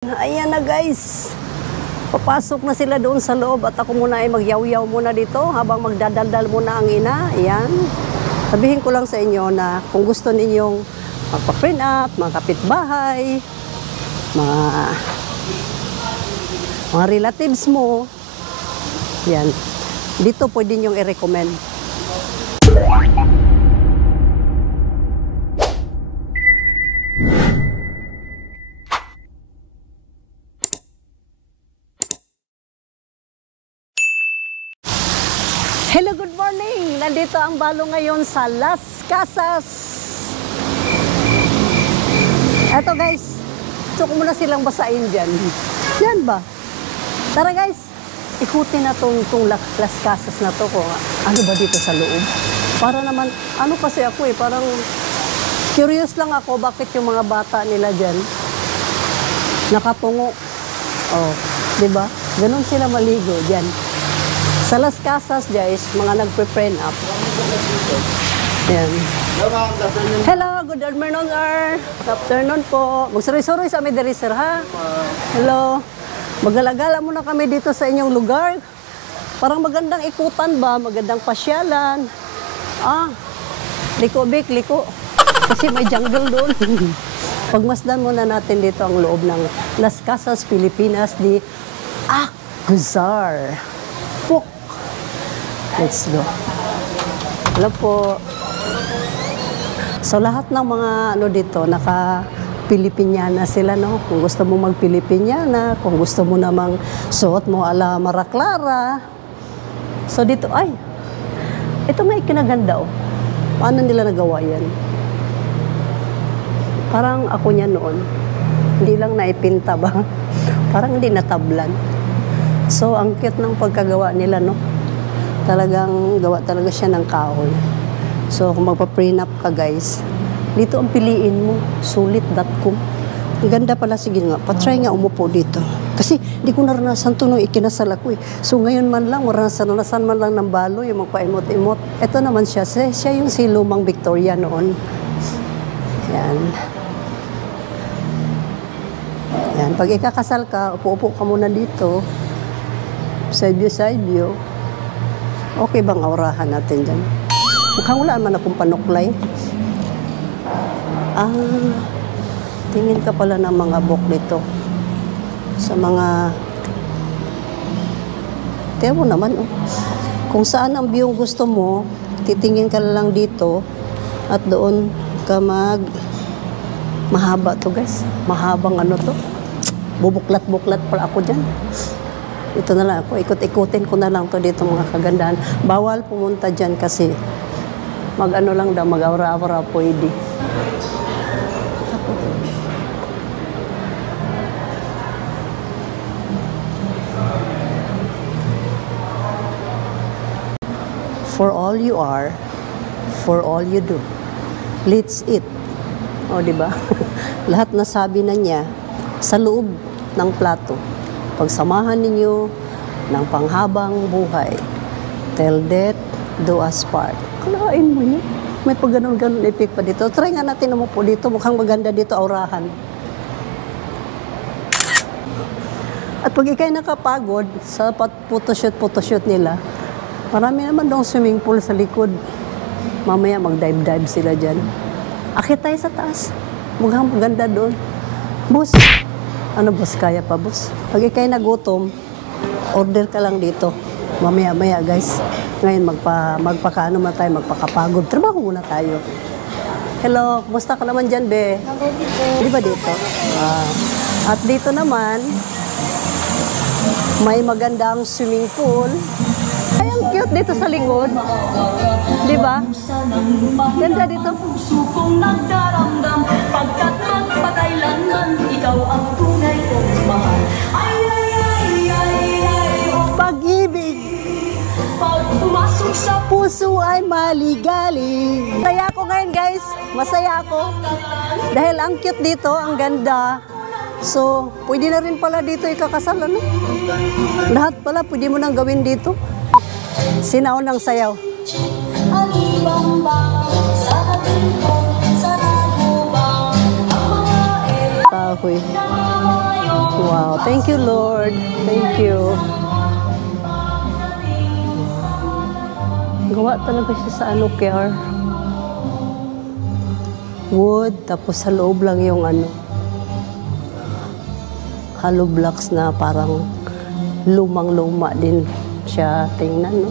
Ayan na guys, papasok na sila doon sa loob at ako muna ay magyaw-yaw muna dito habang magdadaldal muna ang ina. Ayan, sabihin ko lang sa inyo na kung gusto ninyong magpa-print up, mga kapitbahay, mga relatives mo, yan, dito pwede nyong i-recommend. Hello, good morning! Nandito ang Balo ngayon sa Las Casas. Eto guys, gusto ko muna silang basain dyan. Yan ba? Tara guys, ikutin na itong Las Casas na to kung ano ba dito sa loob. Para naman, ano kasi ako parang curious lang ako bakit yung mga bata nila dyan nakatungo. Oh, diba? Ganun sila maligo dyan. Sa Las Casas, guys, mga nagpe-print up. Yan. Hello, good afternoon, sir. Good afternoon po. Magsuroy-suroy sa amin diri, sir, ha? Hello. Magalagala muna kami dito sa inyong lugar. Parang magandang ikutan ba? Magandang pasyalan. Liko, Bik, liko. Kasi may jungle doon. Pagmasdan muna natin dito ang loob ng Las Casas, Pilipinas di Akuzar. Let's go. Hello po. So lahat ng mga dito, naka-Pilipinyana sila, no? Kung gusto mo mag-Pilipinyana, kung gusto mo namang suot mo ala Mara Clara. So dito, ito may kinaganda, oh. Paano nila nagawa yan? Parang ako niya noon. Hindi lang naipinta ba? Parang hindi natablan. So ang cute ng pagkagawa nila, no? Talagang gawa talaga siya ng kahoy. So kung magpa-print up ka guys, dito ang piliin mo, sulit.com. Ang ganda pala, sige nga, patry nga umupo dito. Kasi di ko naranasan ito nung ikinasal ako eh. So ngayon man lang, naranasan man lang ng Balo, yung magpa-emot-emot. Ito naman siya yung si Lumang Victoria noon. Yan. Yan, pag ikakasal ka, upo-upo ka muna dito. Side view. Okay bang aurahan natin dyan? Mukhang wala man akong panuklay. Tingin ka pala ng mga book dito. Sa mga... Tiyan mo naman, oh. Kung saan ang view gusto mo, titingin ka lang dito at doon ka mahaba to guys. Mahabang ano to. Bubuklat-buklat pala ako dyan. Ito na lang ako, ikot-ikutin ko na lang to dito mga kagandahan. Bawal pumunta dyan kasi mag-ano lang daw, mag-aura-aura pwede. For all you are, for all you do, let's eat. O, diba? Lahat nasabi na niya sa loob ng plato. Pagsamahan ninyo ng panghabang buhay. Till death do us part. Kalain mo yun. May pag-ganon-ganon epic pa dito. Try nga natin na po dito. Mukhang maganda dito aurahan. At pag ikay nakapagod sa photoshoot nila, marami naman daw swimming pool sa likod. Mamaya mag-dive-dive sila dyan. Akit tayo sa taas. Mukhang maganda doon. Boss, ano boss, kaya pa boss? Pag ikay nagutom, order ka lang dito. Mamaya-maya guys. Ngayon magpakaano man tayo, magpakapagod. Trabaho muna tayo. Hello, kumusta ka naman dyan, be? Di ba dito? At dito naman, may magandang swimming pool. Ay, ang cute dito sa likod. Di ba? Ganda dito. Pagkat magpakailanman, ikaw ang tunay kong mahal. Pag-ibig, pag pumasok sa puso ay maligalig. Masaya ako ngayon guys, masaya ako. Dahil ang cute dito, ang ganda. So, pwede na rin pala dito ikakasal, ano? Lahat pala, pwede mo nang gawin dito. Sinaon ng sayaw. Kahoy. thank you, Lord. Thank you. Gawa talaga siya sa ano, care. Wood, tapos sa loob lang yung ano, hollow blocks na parang lumang-luma din siya. Tingnan, no?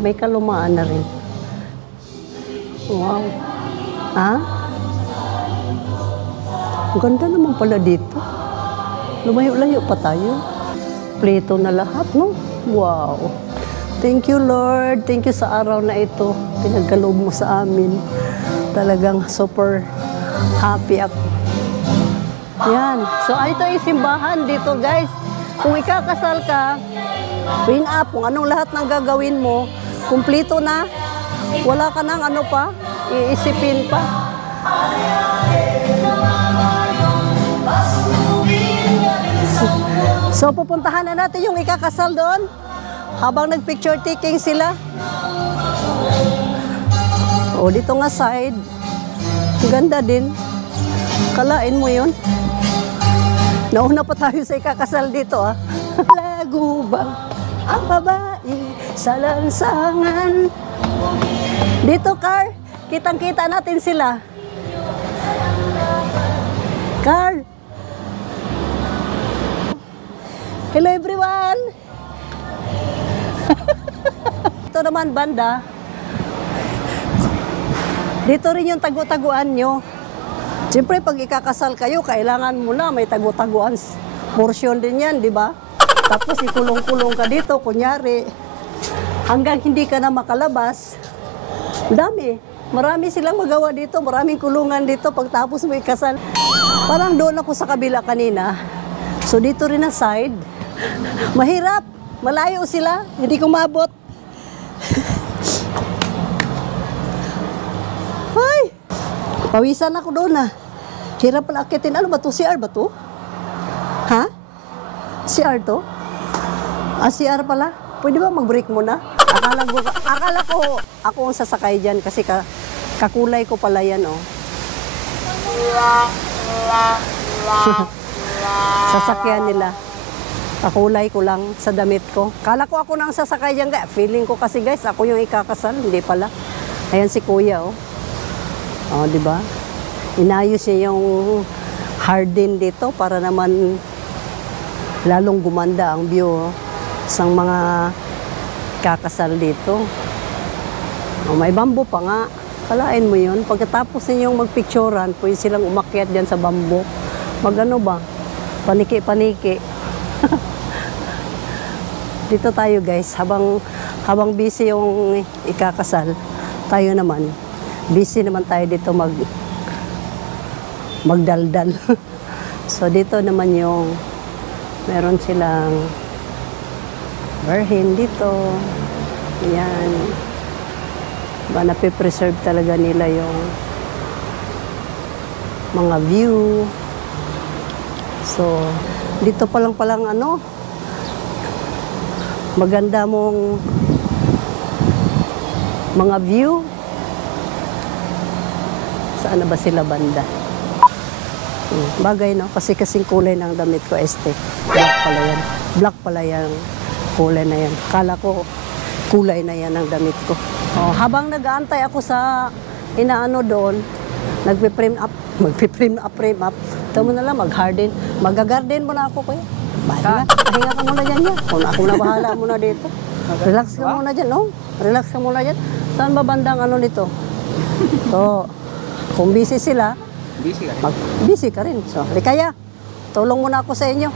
May kalumaan na rin. Wow. Ha? Ang ganda naman pala dito. Lumayo-layo pa tayo. Plito na lahat, no? Wow. Thank you, Lord. Thank you sa araw na ito. Pinagkaloob mo sa amin. Talagang super happy ako. Yan. So, ito ay simbahan dito, guys. Kung ikakasal ka, bring up kung anong lahat ng gagawin mo, kumplito na, wala ka nang ano pa, iisipin pa. So, pupuntahan na natin yung ikakasal doon habang nag-picture taking sila. O, dito nga side. Ganda din. Kalain mo yun. Nauna pa tayo sa ikakasal dito, ah. Lago bang ang babae sa lansangan? Dito, Carl. Kitang-kita natin sila. Carl. Hello, everyone. Ito naman, banda. Dito rin yung tagu-taguan nyo. Siyempre, pag ikakasal kayo, kailangan mo na may tagu-taguan portion din yan, di ba? Tapos ikulong-kulong ka dito, kunyari, hanggang hindi ka na makalabas. Dami. Marami silang magawa dito, maraming kulungan dito pagtapos mo ikasal. Parang doon ako sa kabila kanina. So dito rin ang side. Mahirap. Malayo sila. Hindi ko maabot. Ay! Pawisan ako doon, ah. Hirap pala akitin. Ano ba to? CR ba to? Ha? CR to? Ah, CR pala? Pwede ba mag-break muna? Akala ko ako ang sasakay dyan kasi kakulay ko pala yan, oh. Sasakyan nila. Kakulay ko lang sa damit ko. Kala ko ako nang sasakay dyan. Feeling ko kasi, guys, ako yung ikakasal. Hindi pala. Ayan si Kuya, oh. Oh, di ba? Inayos niya yung harden dito para naman lalong gumanda ang view, oh, sa mga kakasal dito. Oh, may bambo pa nga. Kalain mo yun. Pagkatapos ninyong magpicturean, pwede silang umakyat dyan sa bambo. Magano ba? Paniki-paniki. Dito tayo, guys. Habang busy yung ikakasal, tayo naman. Busy naman tayo dito magdaldal. So dito naman yung meron silang Virgin dito. Yan. Ba, napipreserve talaga nila yung mga view. So, dito palang ano, maganda mong mga view. Saan na ba sila banda? Bagay, no? Kasi kasing kulay ng damit ko, este. Black pala yan. Black pala yan. Kulay na yan. Kala ko, kulay na yan ang damit ko. Oh, habang nag-aantay ako sa inaano doon, frame up. Ito mo na lang, mag-garden. Mag-garden mo na ako, kuya. Bahala na. Pahinga ka muna dyan yan. Ako na bahala muna dito. Relax ka muna dyan, no? Relax ka muna dyan. Saan ba bandang ano nito? So, kung busy sila, busy ka rin. So, kaya, tulong muna ako sa inyo.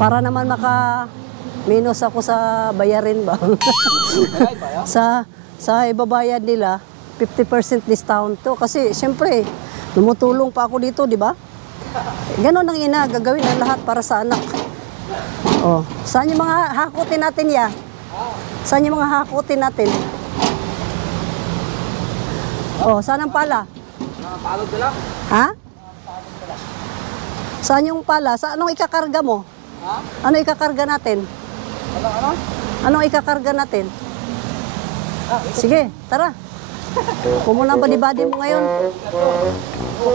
Para naman maka-minus ako sa bayarin ba? sa ibabayad nila, 50% discount to. Kasi, siyempre, tumutulong pa ako dito, di ba? Ganon ang ina, gagawin ang lahat para sa anak. Oh, saan yung mga hakutin natin ya? Saan yung mga hakutin natin? Oh, saan ang pala? Palod na lang. Ha? Saan yung pala? Anong ikakarga mo? Ha? Ano ikakarga natin? Ano? Anong ikakarga natin? Sige, tara. Kung muna badi-badi mo ngayon.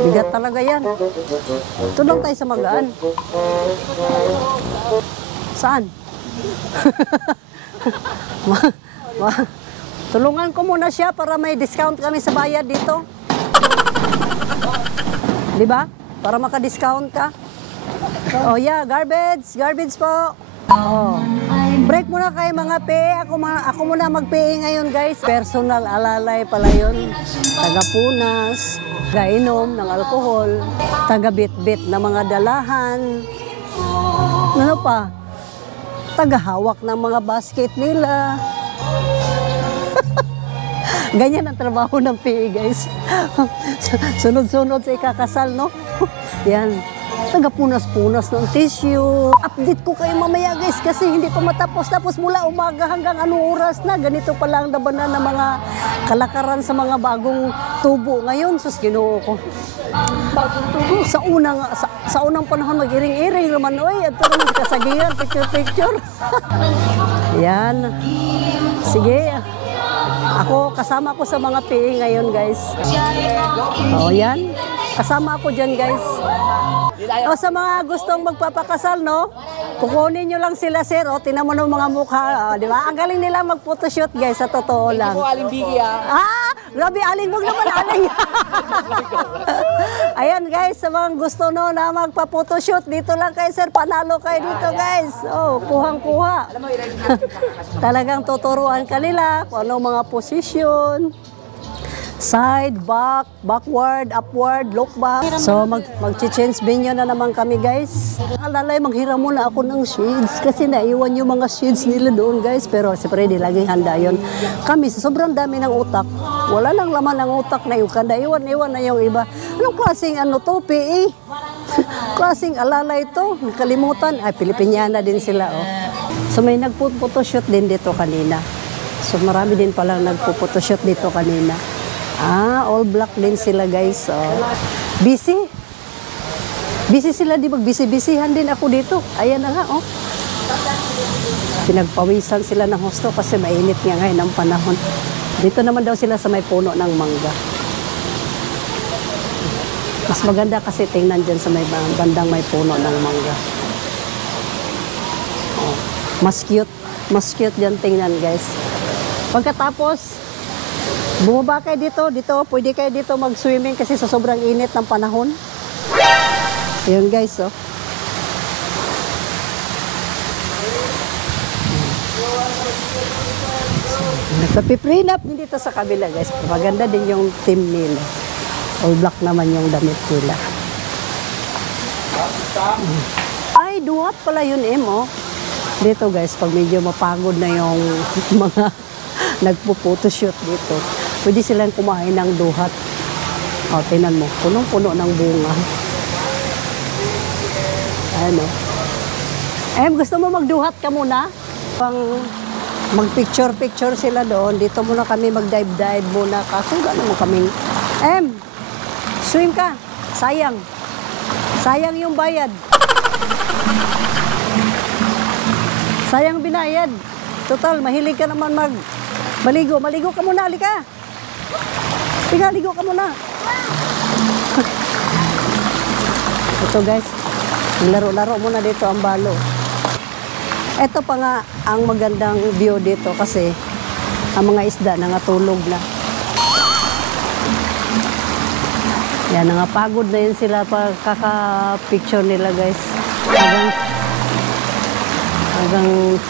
Bigat talaga yan. Tulong tayo sa magaan. Saan? Tulungan ko muna siya para may discount kami sa bayad dito. Di ba? Para maka-discount ka. Oh yeah, garbage. Garbage po. Oh. Break muna kayo mga pe. Ako muna mag-PE ngayon guys. Personal alalay pala yun. Taga-punas, taga-inom ng alkohol, taga-bit-bit na mga dalahan. Ano pa? Taga-hawak ng mga basket nila. Ganyan ang trabaho ng PE guys. Sunod-sunod sa ikakasal, no? Yan. Taga-punas-punas ng tissue. Update ko kayo mamaya guys kasi hindi pa matapos. Tapos mula umaga hanggang anong oras na. Ganito pala ang labanan ng mga kalakaran sa mga bagong tubo. Ngayon, sus, ginoo ko. Sa unang panahon mag-iring-iring naman. Uy, ito naman kasagihan. Picture-picture. Yan. Sige. Ako, kasama ko sa mga PE ngayon guys. O, yan. Kasama ako dyan guys. O sa mga gustong magpapakasal, no? Kukunin nyo lang sila, sir. O, tinan mo ng mga mukha. O, di ba? Ang galing nila mag-photoshoot, guys. Sa totoo lang. Hindi po Aling Biggie, Grabe, Aling. Huwag naman, Aling. Ayan, guys. Sa mga gusto, no, na magpa-photoshoot, dito lang kayo, sir. Panalo kayo dito, guys. O, kuhang-kuha. Talagang tuturuan ka nila kung anong mga posisyon. Side, back, backward, upward, look back. So, mag-change venue na naman kami, guys. Alalay, manghiram muna ako ng shades kasi naiwan yung mga shades nila doon, guys. Pero, siyempre, di laging handa yun. Kami, sa sobrang dami ng utak, wala lang laman ng utak na yung kanda. Iwan na yung iba. Anong klaseng ano to, PE? Klaseng alalay to. Nakalimutan. Ay, Pilipiniana din sila, oh. So, may nagpo-photoshoot din dito kanina. So, marami din palang nagpo-photoshoot dito kanina. All black din sila guys. Busy. Busy sila, di mag-busy-busyhan din ako dito. Ayan na nga, oh. Pinagpawisan sila ng husto kasi mainit nga ngayon ang panahon. Dito naman daw sila sa may puno ng mangga. Mas maganda kasi tingnan dyan sa may bandang may puno ng mangga. Oh. Mas cute dyan tingnan guys. Pagkatapos, bumaba kayo dito, pwede kayo dito mag-swimming kasi sa sobrang init ng panahon. Ayan guys, oh. Nagpa-prenup din dito sa kabila guys. Maganda din yung team nila. All black naman yung damit nila. Ay, duhat pala yun, oh. Dito guys, pag medyo mapagod na yung mga nagpo-photoshoot dito, pwede silang kumain ng duhat. O, tingnan mo, punong-puno ng bunga. Ano? Gusto mo magduhat ka muna? Pang mag-picture-picture sila doon. Dito muna kami mag-dive-dive muna. Kaso gano'n mo kaming, swim ka. Sayang. Sayang yung bayad. Sayang binayad. Total, mahilig ka naman maligo. Maligo ka muna, halika. Tiga, ligo ka muna. Ito guys, laro-laro muna dito ang balo. Ito pa nga ang magandang view dito kasi ang mga isda nangatulog na. Yan, nangapagod na yun sila pag kaka-picture nila guys.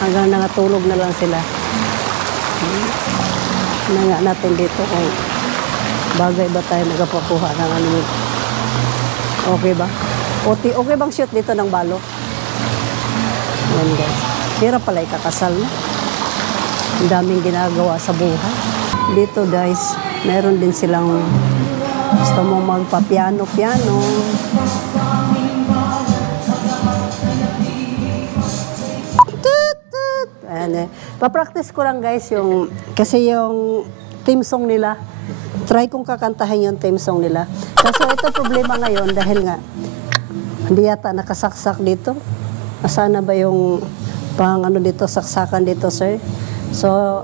Hanggang nangatulog na lang sila. Nga natin dito kung bagay ba tayo nagapakuha ng ano. Okay ba? Okay bang shoot dito ng balo? Ayan guys. Hirap pala ikakasal na. Ang daming ginagawa sa buhay. Dito guys, meron din silang gusto mong magpa-piano-piano. Pa-practice ko lang guys yung, kasi yung theme song nila, try kong kakantahin yung theme song nila. Kaso ito problema ngayon dahil nga, hindi yata nakasaksak dito. Asana ba yung pang ano dito, saksakan dito sir? So,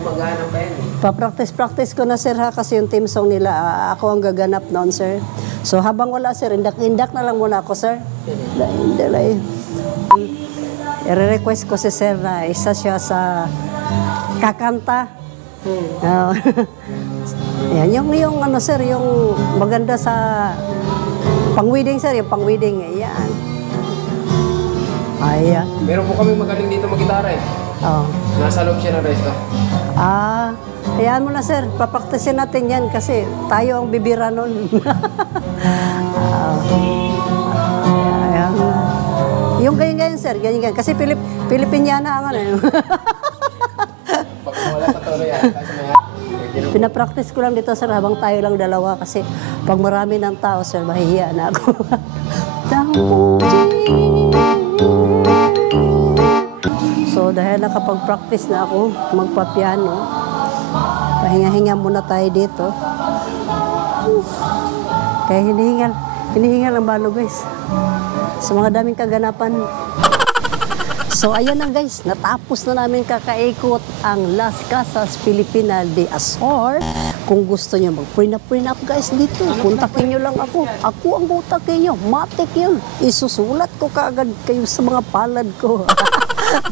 Gumagana pa yan eh. pa-practice ko na sir ha, kasi yung team song nila, ako ang gaganap noon sir. So habang wala sir, indak na lang muna ako sir. I-request ko si sir na isa siya sa kakanta. Yan, yung ano sir, yung maganda sa pang-wedding sir, yung pang-wedding. Ayan. Ayan. Meron po kami magaling dito mag-gitara eh. Oh. Nasa loob siya ng resto. Hayaan mo na sir, papraktisin natin yan kasi tayo ang bibira nun. Ayan. Yung ganyan-ganyan sir, ganyan-ganyan. Kasi Pilipiniana ang ano. Pag wala sa tono yan, kasi may Pinapractice ko lang dito sir habang tayo lang dalawa kasi pag marami ng tao sir, mahihiya na ako. So dahil nakapag-practice na ako magpa-piano, pahinga-hinga muna tayo dito. Kaya hinihingal ang balo guys. Sa mga daming kaganapan. So ayan na guys, natapos na namin kakaikot ang Las Casas Filipina de Azor. Kung gusto niyo mag-prenup guys dito, kontakin niyo lang ako. Ako ang kontakin niyo, matik yun. Isusulat ko kaagad kayo sa mga palad ko.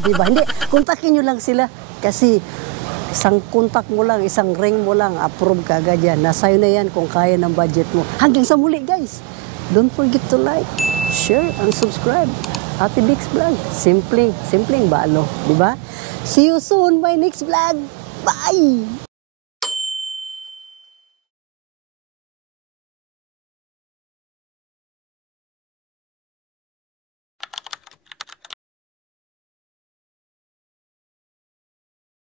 Diba? Hindi, kontakin niyo lang sila. Kasi isang kontak mo lang, isang ring mo lang, approve ka agad yan. Nasa'yo na yan kung kaya ng budget mo. Hanggang sa muli guys, don't forget to like, share, and subscribe. Ate Bix Vlog. Simpleng balo. Diba? See you soon, my next vlog. Bye!